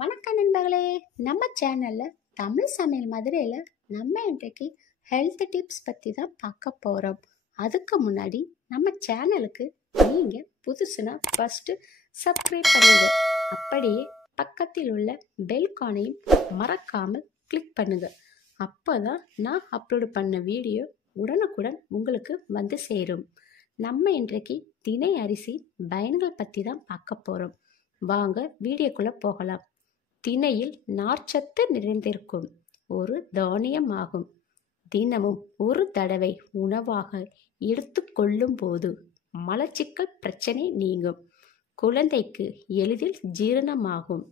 வணக்கம் நண்பர்களே. நம்ம சேனல்ல தமிழ் சமையல் மதுரையில் நம்ம இன்றைக்கு ஹெல்த் டிப்ஸ் பற்றி தான் பார்க்க போகிறோம். அதுக்கு முன்னாடி நம்ம சேனலுக்கு நீங்கள் புதுசுனா ஃபஸ்ட்டு சப்ஸ்கிரைப் பண்ணுங்க. அப்படியே பக்கத்தில் உள்ள பெல் கானையும் மறக்காமல் கிளிக் பண்ணுங்க. அப்போ தான் நான் அப்லோடு பண்ண வீடியோ உடனுக்குடன் உங்களுக்கு வந்து சேரும். நம்ம இன்றைக்கு திணை அரிசி பயன்கள் பற்றி தான் பார்க்க போகிறோம். வாங்க வீடியோக்குள்ளே போகலாம். திணையில் நார்ச்சத்து நிறைந்திருக்கும் ஒரு தானியமாகும். தினமும் ஒரு தடவை உணவாக எடுத்துக்கொள்ளும் போது மலச்சிக்கல் பிரச்சனை நீங்கும். குழந்தைக்கு எளிதில் ஜீரணமாகும்.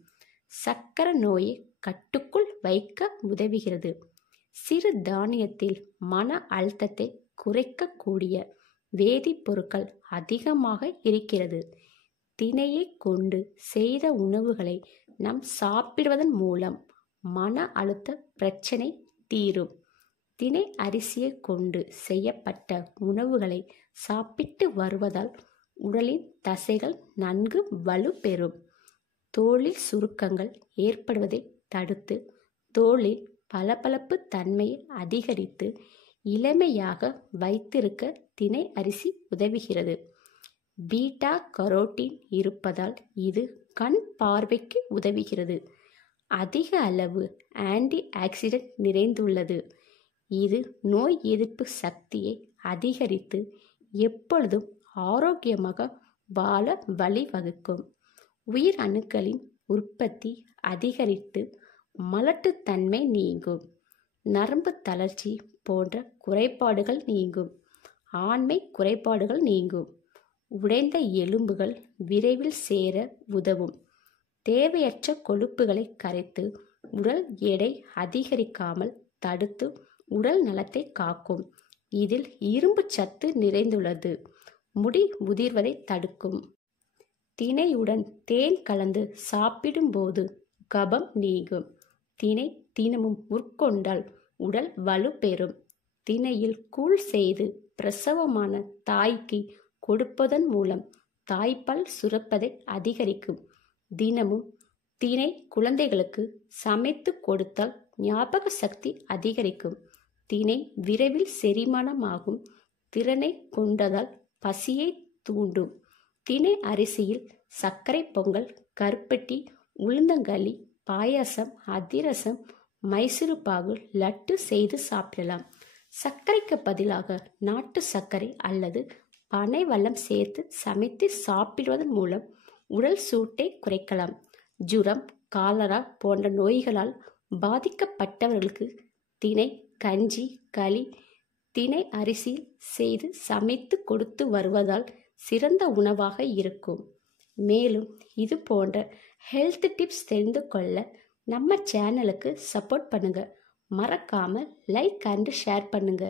சர்க்கரை நோயை கட்டுக்குள் வைக்க உதவுகிறது. சிறு தானியத்தில் மன அழுத்தத்தை குறைக்கக்கூடிய வேதிப்பொருட்கள் அதிகமாக இருக்கிறது. திணையை கொண்டு செய்த உணவுகளை நாம் சாப்பிடுவதன் மூலம் மன அழுத்த பிரச்சனை தீரும். திணை அரிசியை கொண்டு செய்யப்பட்ட உணவுகளை சாப்பிட்டு வருவதால் உடலின் தசைகள் நன்கு வலுப்பெறும். தோலில் சுருக்கங்கள் ஏற்படுவதை தடுத்து தோலில் பளபளப்பு தன்மையை அதிகரித்து இளமையாக வைத்திருக்க திணை அரிசி உதவுகிறது. பீட்டா கரோட்டின் இருப்பதால் இது கண் பார்வைக்கு உதவுகிறது. அதிக அளவு ஆன்டி ஆக்சிடென்ட் நிறைந்துள்ளது. இது நோய் எதிர்ப்பு சக்தியை அதிகரித்து எப்பொழுதும் ஆரோக்கியமாக வாழ வழிவகுக்கும். உயிர் அணுக்களின் உற்பத்தி அதிகரித்து மலட்டுத்தன்மை நீங்கும். நரம்பு தளர்ச்சி போன்ற குறைபாடுகள் நீங்கும். ஆண்மை குறைபாடுகள் நீங்கும். உடைந்த எலும்புகள் விரைவில் சேர உதவும். தேவையற்ற கொழுப்புகளை கரைத்து உடல் எடை அதிகரிக்காமல் தடுத்து உடல் நலத்தை காக்கும். இதில் இரும்பு சத்து நிறைந்துள்ளது. முடி உதிர்வதை தடுக்கும். திணையுடன் தேன் கலந்து சாப்பிடும்போது கபம் நீங்கும். திணை தினமும் உட்கொண்டால் உடல் வலுப்பெறும். திணையில் கூழ் செய்து பிரசவமான தாய்க்கு கொடுப்பதன் மூலம் தாய்ப்பால் சுரப்பதை அதிகரிக்கும். தினமும் திணை குழந்தைகளுக்கு சமைத்து கொடுத்தால் ஞாபக சக்தி அதிகரிக்கும். திணை விரைவில் செரிமானமாகும் திறனை கொண்டதால் பசியை தூண்டும். திணை அரிசியில் சர்க்கரை பொங்கல், கருப்பட்டி, உளுந்தங்களி, பாயாசம், அதிரசம், மைசூர் பாகு, லட்டு செய்து சாப்பிடலாம். சர்க்கரைக்கு பதிலாக நாட்டு சர்க்கரை அல்லது பனை வெல்லம் சேர்த்து சமைத்து சாப்பிடுவதன் மூலம் உடல் சூட்டை குறைக்கலாம். ஜுரம், காலரா போன்ற நோய்களால் பாதிக்கப்பட்டவர்களுக்கு திணை கஞ்சி, களி திணை அரிசி செய்து சமைத்து கொடுத்து வருவதால் சிறந்த உணவாக இருக்கும். மேலும் இது போன்ற ஹெல்த் டிப்ஸ் தெரிந்து கொள்ள நம்ம சேனலுக்கு சப்போர்ட் பண்ணுங்க. மறக்காம லைக் அண்ட் ஷேர் பண்ணுங்க.